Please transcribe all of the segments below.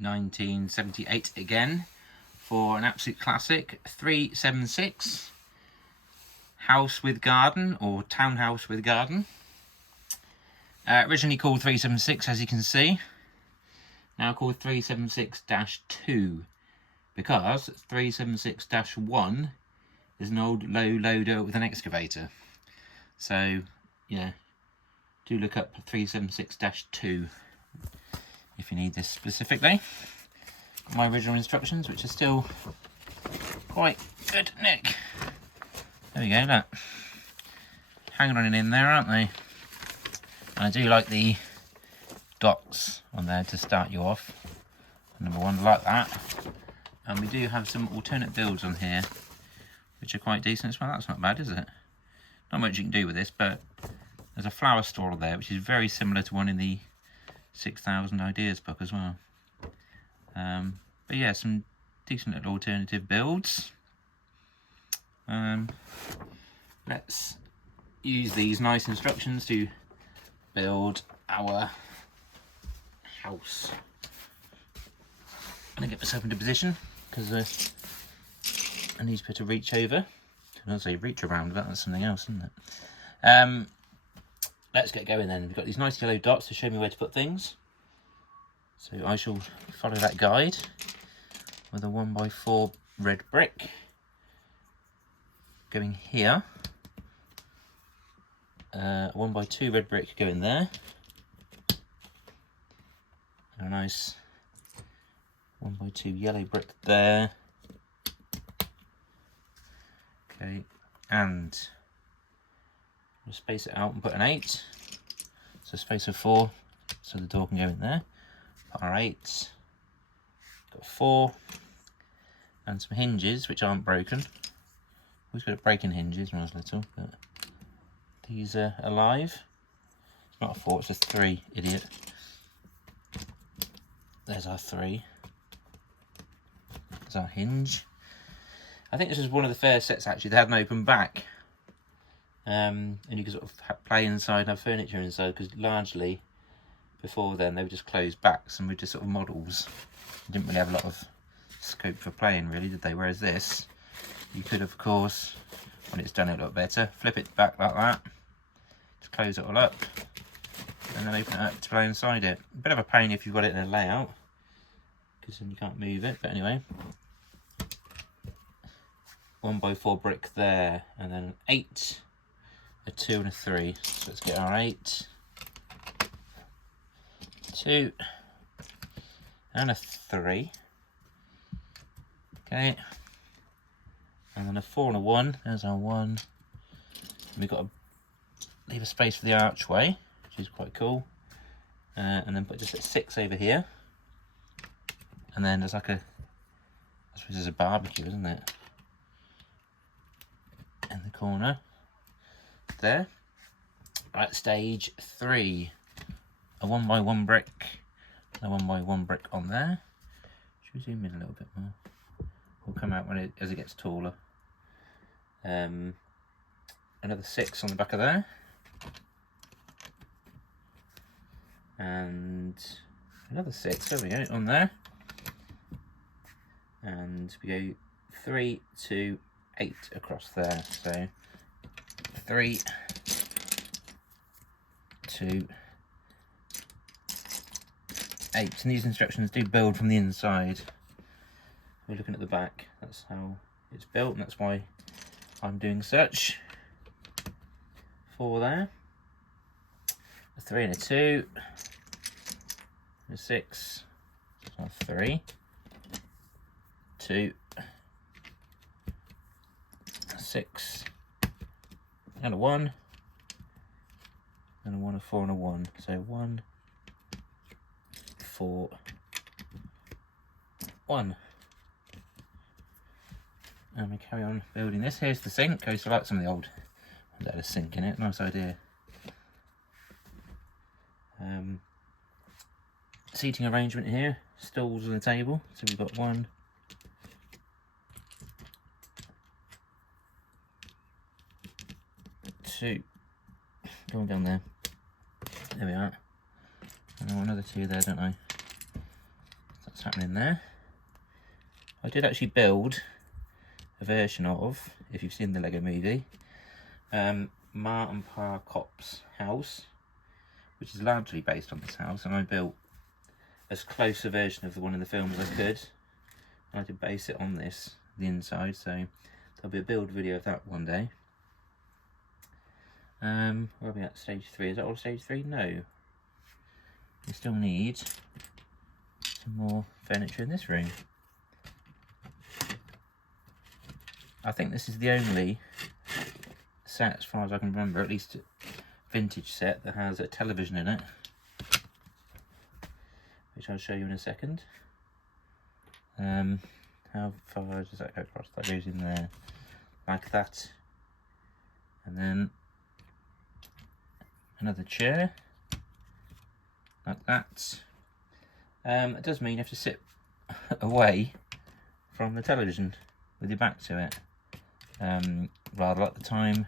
1978 again for an absolute classic 376 house with garden, or townhouse with garden. Originally called 376, as you can see, now called 376-2 because 376-1 is an old low loader with an excavator. So yeah, do look up 376-2 if you need this specifically. Got my original instructions, which are still quite good nick. There we go, look. Hanging on in there, aren't they? And I do like the dots on there to start you off. Number one, like that. And we do have some alternate builds on here, which are quite decent as well. That's not bad, is it? Not much you can do with this, but there's a flower stall there, which is very similar to one in the 6,000 Ideas book as well. But yeah, some decent little alternative builds. Let's use these nice instructions to build our house. I'm going to get myself into position because I need to put a reach over. I was say reach around, but that's something else, isn't it? Let's get going then. We've got these nice yellow dots to show me where to put things. So I shall follow that guide with a 1x4 red brick going here. A 1x2 red brick going there. And a nice 1x2 yellow brick there. Okay, and we'll space it out and put an 8. So space of 4, so the door can go in there. Put our 8. Got 4. And some hinges, which aren't broken. Always got breaking hinges when I was little, but these are alive. It's not a 4, it's a 3, idiot. There's our 3. There's our hinge. I think this was one of the first sets actually that had an open back. And you could sort of play inside and have furniture inside, because largely before then they were just closed backs and were just sort of models. You didn't really have a lot of scope for playing really, did they? Whereas this, you could of course, when it's done it a lot better, flip it back like that, just close it all up, and then open it up to play inside it. A bit of a pain if you've got it in a layout, because then you can't move it, but anyway. 1x4 brick there, and then an 8, a 2 and a 3. So let's get our 8, 2 and a 3. Okay, and then a 4 and a 1. There's our 1. We've got to leave a space for the archway, which is quite cool. And then put just a 6 over here. And then there's like a, I suppose there's a barbecue, isn't it? In the corner there. Right, stage 3, a 1x1 brick, a 1x1 brick on there. Should we zoom in a little bit more? Will come out when as it gets taller. Another 6 on the back of there, and another 6, there we go, on there, and we go 3, 2, 8 across there. So 3, 2, 8. And these instructions do build from the inside. We're looking at the back, that's how it's built, and that's why I'm doing such. 4 there, a 3 and a 2, a 6, so 3, 2, 6, and a 1, and a 1, a 4 and a 1. So 1, 4, 1. And we carry on building this. Here's the sink. I used to like some of the old ones that had a sink in it. Nice idea. Seating arrangement here. Stools on the table. So we've got 1, 2. Going down there. There we are. And I want another 2 there, don't I? what's happening there. I did actually build a version of, if you've seen the Lego movie, Ma and Pa Cop's house, which is largely based on this house, and I built as close a version of the one in the film as I could. I did base it on this, the inside, so there'll be a build video of that one day. Where are we at? Stage 3. Is that all stage 3? No. We still need some more furniture in this room. I think this is the only set, as far as I can remember, at least vintage set, that has a television in it, which I'll show you in a second. How far does that go across? That goes in there like that, and then another chair like that. It does mean you have to sit away from the television with your back to it, rather like the time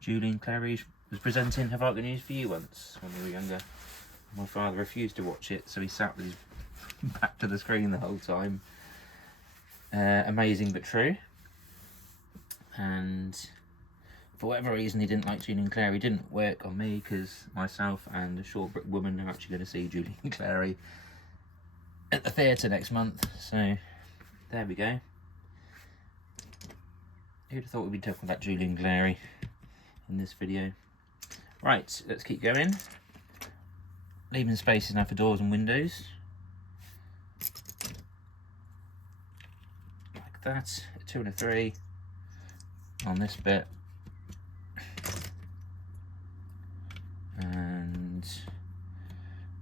Julian Clary was presenting Have I Got News For You once when we were younger. My father refused to watch it, so he sat with his back to the screen the whole time. Amazing but true. And for whatever reason, he didn't like Julian Clary. It didn't work on me, because myself and a short brick woman are actually going to see Julian Clary at the theatre next month. So there we go. Who'd have thought we'd be talking about Julian Clary in this video? Right, let's keep going. Leaving spaces now for doors and windows. Like that. A 2 and a 3 on this bit. And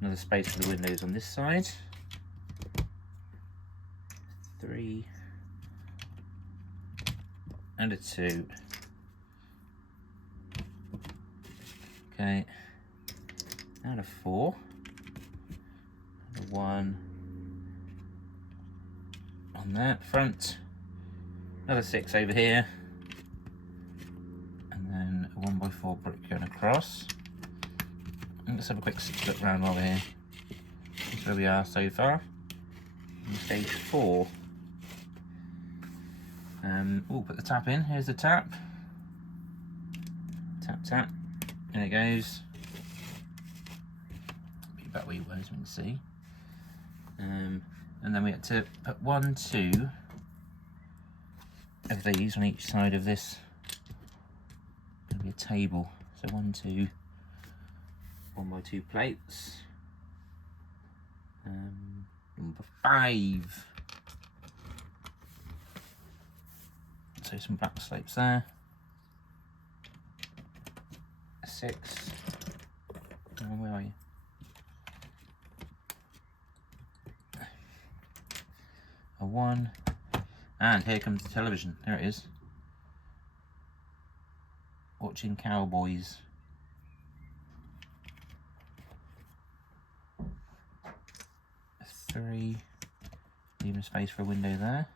another space for the windows on this side. 3 and a 2. Okay, and a 4, and a 1 on that front, another 6 over here, and then a 1x4 brick going across. And let's have a quick look round while we're here. That's where we are so far. On stage 4. Oh, put the tap in. Here's the tap. Tap, tap. There it goes. Be about where you were, as we can see. And then we had to put 1, 2 of these on each side of this. Going to be a table. So 1, 2, 1x2 plates. Number 5. So some back slopes there. 6. Where are you? A 1. And here comes the television. There it is. Watching Cowboys. A 3. Leaving space for a window there.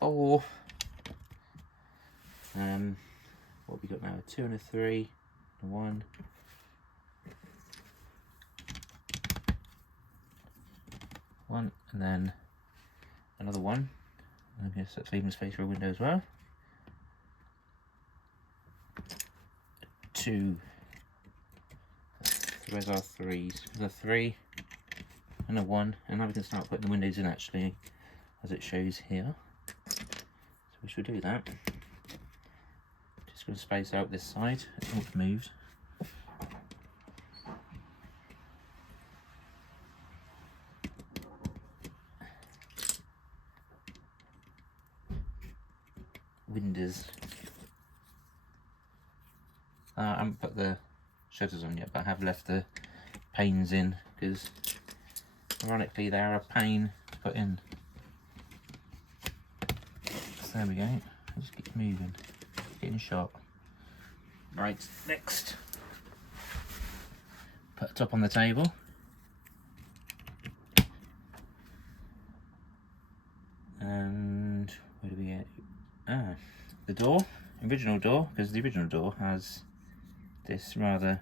4. What have we got now? A 2 and a 3, a 1. 1, and then another 1. I guess that's leaving space for a window as well. 2. Where's our 3s? There's a 3 and a 1, and now we can start putting the windows in actually, as it shows here. So we should do that. Just going to space out this side. It's not moved. Windows. I haven't put the shutters on yet, but I have left the panes in because ironically they are a pain to put in. So there we go. I'll just keep moving, getting shot. Right, next, put a top on the table. And where do we get? The door, original door, because the original door has this rather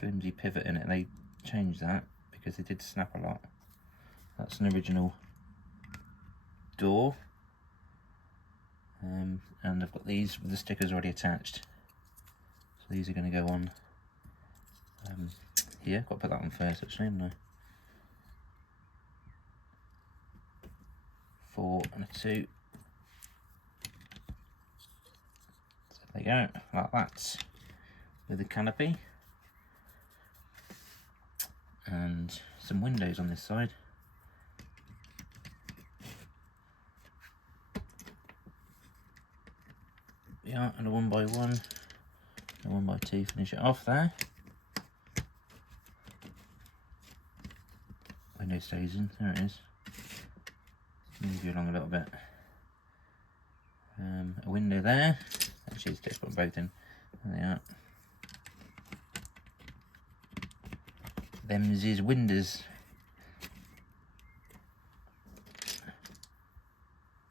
flimsy pivot in it. They change that because they did snap a lot. That's an original door. And I've got these with the stickers already attached. So these are going to go on here. Got to put that on first actually, haven't I? 4 and a 2. So there you go, like that, with the canopy. And some windows on this side. Yeah, and a 1x1, a 1x2, finish it off there. Window stays in, there it is. Move you along a little bit. A window there. Actually, let's put them both in. There they are. Them's his windows.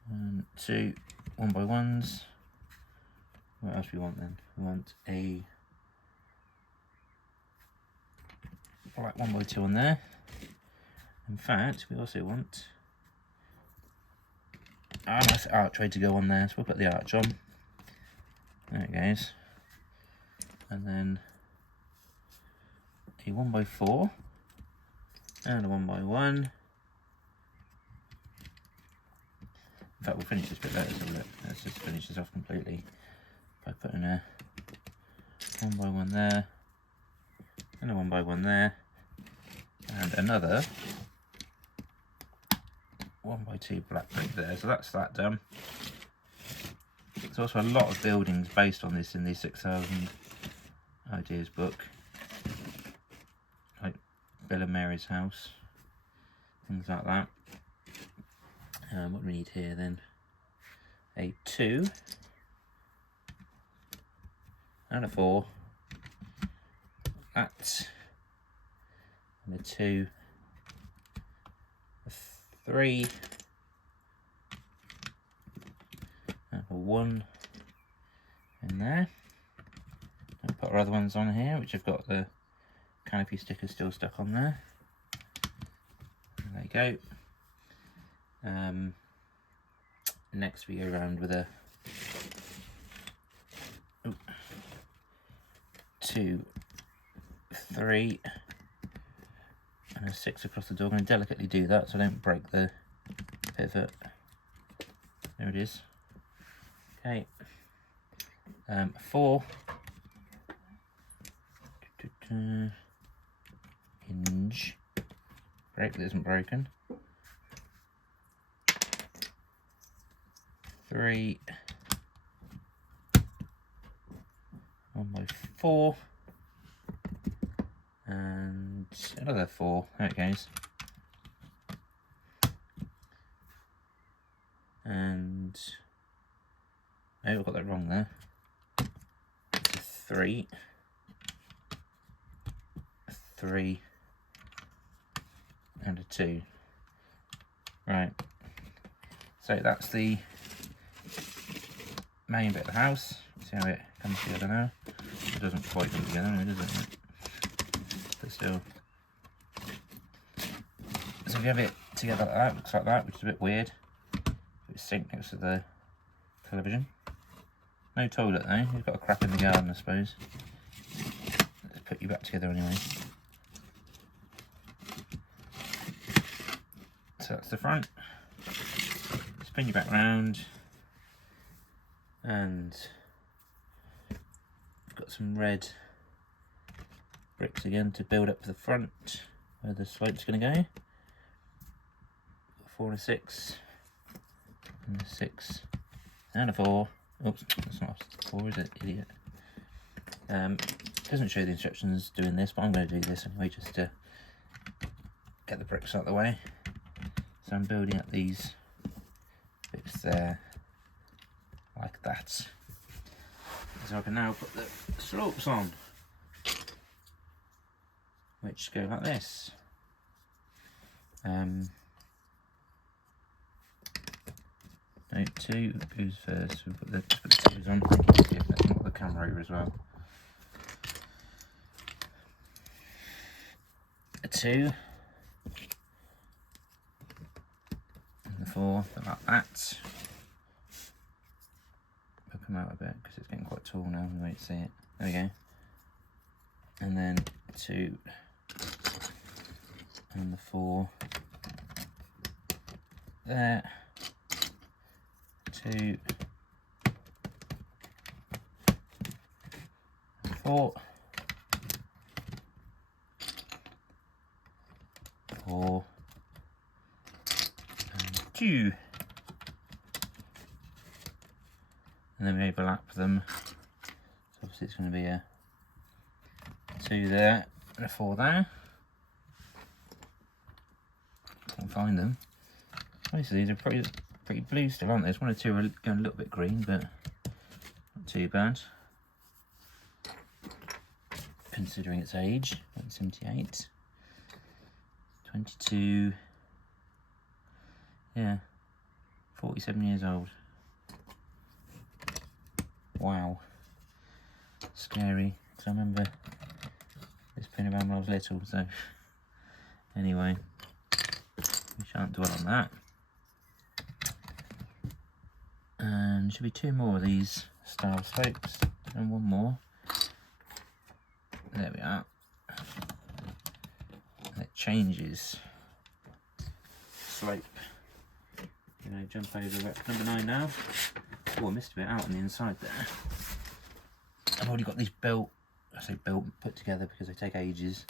And 2 1x1s. What else we want then? We want a black 1x2 on there. In fact, we also want a nice archway to go on there, so we'll put the arch on. There it goes. And then a 1x4 and a 1x1. In fact, we'll finish this bit later, so let's just finish this off completely by putting a 1x1 there and a 1x1 there and another 1x2 black brick there. So that's that done. There's also a lot of buildings based on this in the 6000 Ideas book, like Bill and Mary's house, things like that. What do we need here then? A 2 and a 4, that, and a 2, a 3, and a 1 in there. I'll put our other ones on here, which have got the canopy stickers still stuck on there. There you go. Next we go around with a 2, 3, and a 6 across the door. I'm going to delicately do that so I don't break the pivot. There it is. Okay. 4. Hinge. Brake that isn't broken. 3. 1x4. And another 4. There it goes. And no, I've got that wrong there. It's a 3. 3 and a 2. Right, so that's the main bit of the house. See how it comes together now? It doesn't quite come together, does it? But still. So if you have it together like that, it looks like that, which is a bit weird. It's synced next to the television. No toilet though, you've got a crap in the garden I suppose. Let's put you back together anyway. So that's the front. Spin you back round, and I've got some red bricks again to build up the front where the slope's going to go. 4 and a 6, and a 6, and a 4. Oops, that's not a 4, is it, idiot? Doesn't show the instructions doing this, but I'm going to do this anyway just to get the bricks out of the way. So I'm building up these bits there, like that. So I can now put the slopes on, which go like this. Note 2 goes first. We'll put the twos on. See if that's not the camera over as well. 2 and the 4 like that. I'll come out a bit because it's getting quite tall now. You won't see it. There we go. And then 2 and the 4 there. 2 and 4. 4 and 2. And then we overlap them. So obviously it's going to be a 2 there and a 4 there. Can't find them. Most of these are pretty blue still, aren't they? There's 1 or 2 are going a little bit green, but not too bad. Considering its age, 1978. 22, yeah, 47 years old. Wow, scary, because I remember this being around when I was little, so anyway, we shan't dwell on that. And should be 2 more of these style slopes, and 1 more. There we are. It changes slope. I'm going to jump over at number 9 now. Oh, I missed a bit out on the inside there. I've already got these built, I say built, put together because they take ages.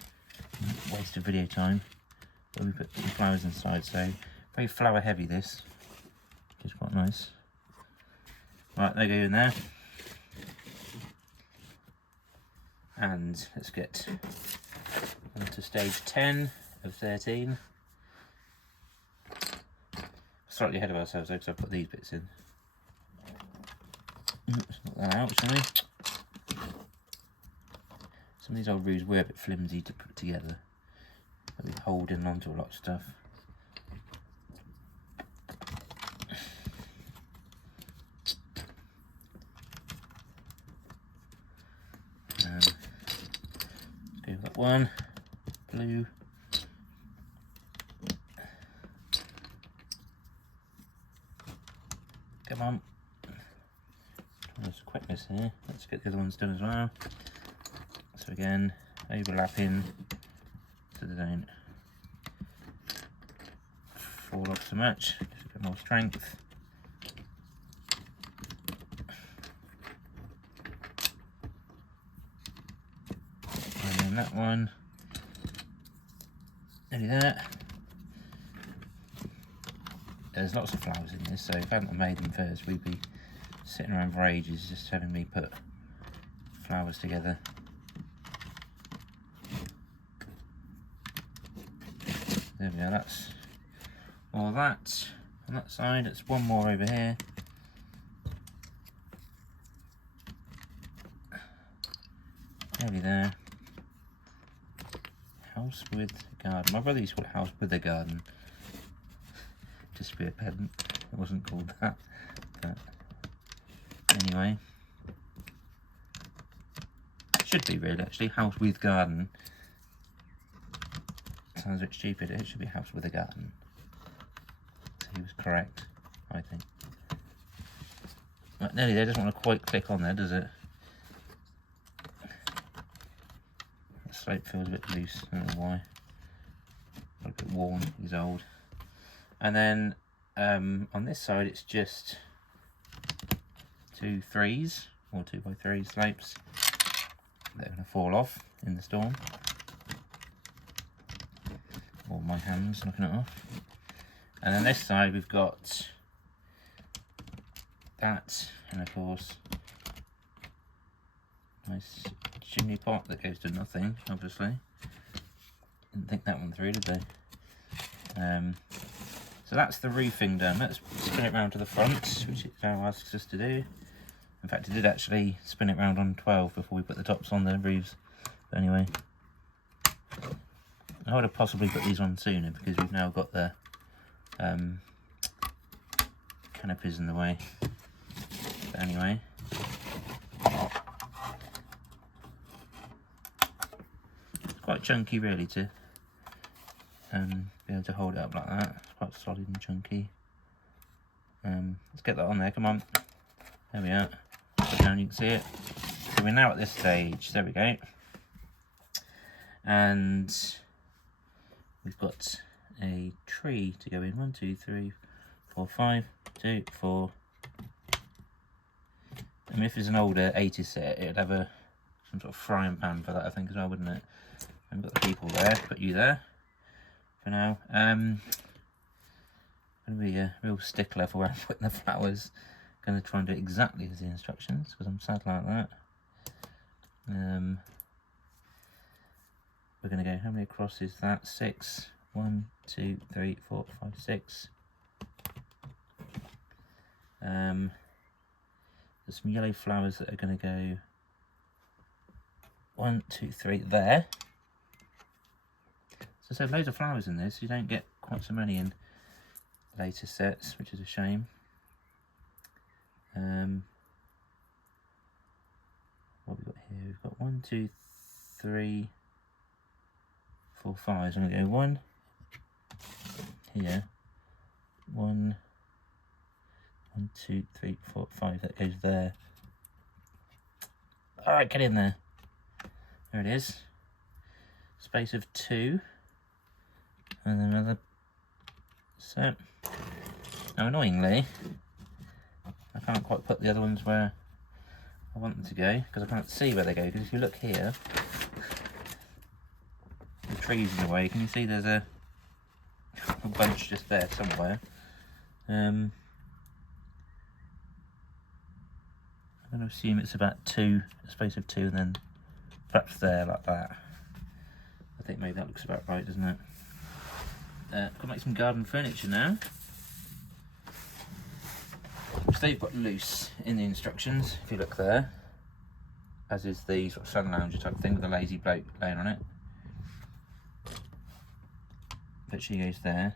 Waste of video time. But we put some flowers inside, so very flower heavy this, which is quite nice. Right, they go in there. And let's get on to stage 10 of 13. Slightly ahead of ourselves though, because I've put these bits in. Let's knock that out, shall we? Some of these old roofs were a bit flimsy to put together. But we're holding on to a lot of stuff. Let's go with that one. Blue. Come on. There's quickness here. Let's get the other ones done as well. So again, overlapping so they don't fall off so much. Just a bit more strength. And then that one. Nearly there. There's lots of flowers in this, so if I hadn't made them first, we'd be sitting around for ages just having me put flowers together. There we are, that's all that on that side. It's 1 more over here. Nearly there. House with garden. My brother used to call it house with a garden. Just to be a pedant. It wasn't called that. But anyway. It should be really actually. House with garden. Sounds a bit stupid. It should be house with a garden. So he was correct, I think. Right, nearly there. Doesn't want to quite click on there, does it? The slope feels a bit loose. I don't know why. A bit worn. He's old. And then on this side, it's just 2 3s or 2x3 slopes. They're going to fall off in the storm. Or my hands knocking it off. And then this side we've got that, and of course nice chimney pot that goes to nothing, obviously. Didn't think that one through, did they? So that's the roofing done. Let's spin it round to the front, which it now asks us to do. In fact, it did actually spin it round on 12 before we put the tops on the roofs. But anyway, I would have possibly put these on sooner because we've now got the canopies in the way. But anyway, it's quite chunky really to and be able to hold it up like that. It's quite solid and chunky. Let's get that on there, come on. There we are. Put it down, you can see it. So we're now at this stage, there we go. And we've got a tree to go in. 1, 2, 3, 4, 5, 2, 4. I mean, if it's an older 80s set, it'd have some sort of frying pan for that, I think, as well, wouldn't it? And we've got the people there, put you there for now. Going to be a real stickler for where I'm putting the flowers. Going to try and do it exactly as the instructions, because I'm sad like that. We're going to go, how many across is that? 6. 1, 2, 3, 4, 5, 6. There's some yellow flowers that are going to go 1, 2, 3 there. So there's loads of flowers in this. You don't get quite so many in later sets, which is a shame. What have we got here? We've got 1, 2, 3, 4, 5. So I'm going to go 1 here. 1, 2, 3, 4, 5. That goes there. All right, get in there. There it is. Space of 2. And then another set. Now, annoyingly, I can't quite put the other ones where I want them to go, because I can't see where they go. Because if you look here, the tree's in the way. Can you see there's a bunch just there somewhere? I'm going to assume it's about 2, a space of 2, and then perhaps there, like that. I think maybe that looks about right, doesn't it? Got to make some garden furniture now, which they've got loose in the instructions, if you look there, as is the sort of sun lounger type thing with a lazy bloke laying on it. But she goes there,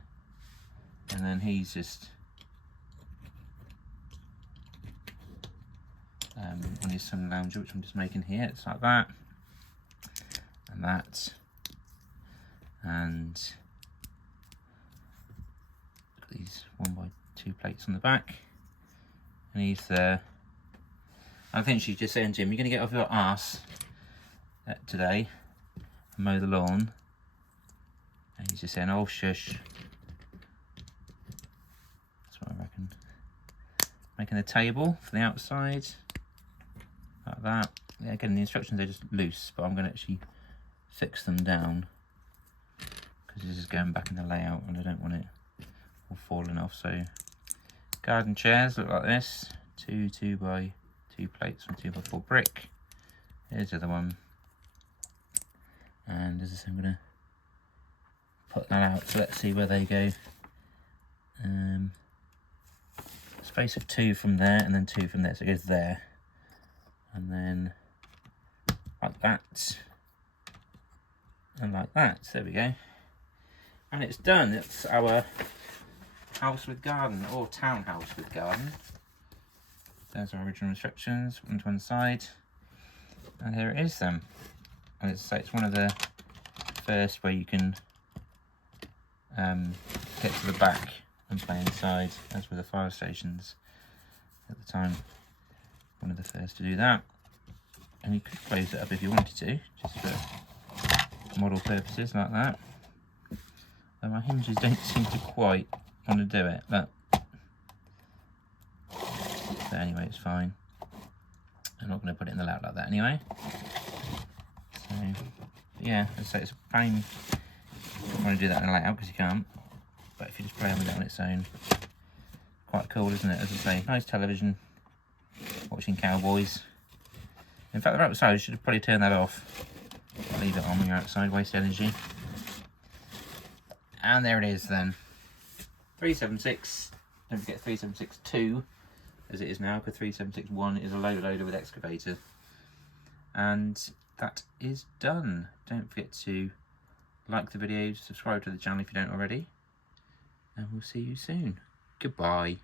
and then he's just on his sun lounger, which I'm just making here. It's like that, and that, and these 1x2 plates on the back, and he's there. I think she's just saying to him, you're going to get off your arse today and mow the lawn. And he's just saying, oh shush. That's what I reckon. Making a table for the outside, like that. Yeah, again, the instructions are just loose, but I'm going to actually fix them down, because this is going back in the layout and I don't want it all falling off. So garden chairs look like this. 2 2x2 plates on 2x4 brick. Here's the other one. And as I say, I'm going to put that out, so let's see where they go. Space of 2 from there, and then 2 from there, so it goes there. And then like that. And like that. There we go. And it's done. It's our house with garden, or townhouse with garden. There's our original instructions, one to one side. And here it is then. And it's one of the first where you can get to the back and play inside, as with the fire stations at the time. One of the first to do that. And you could close it up if you wanted to, just for model purposes like that. Though my hinges don't seem to quite want to do it, but anyway, it's fine. I'm not going to put it in the layout like that anyway. So yeah, as I say, it's a pain. You don't want to do that in a layout because you can't. But if you just play with it on its own, quite cool, isn't it? As I say, nice television, watching cowboys. In fact, they're outside, you should have probably turned that off. Leave it on when you're outside, waste energy. And there it is then. 376. Don't forget 3762, as it is now, because 3761 is a loader with excavator. And that is done. Don't forget to like the video, subscribe to the channel if you don't already, and we'll see you soon. Goodbye.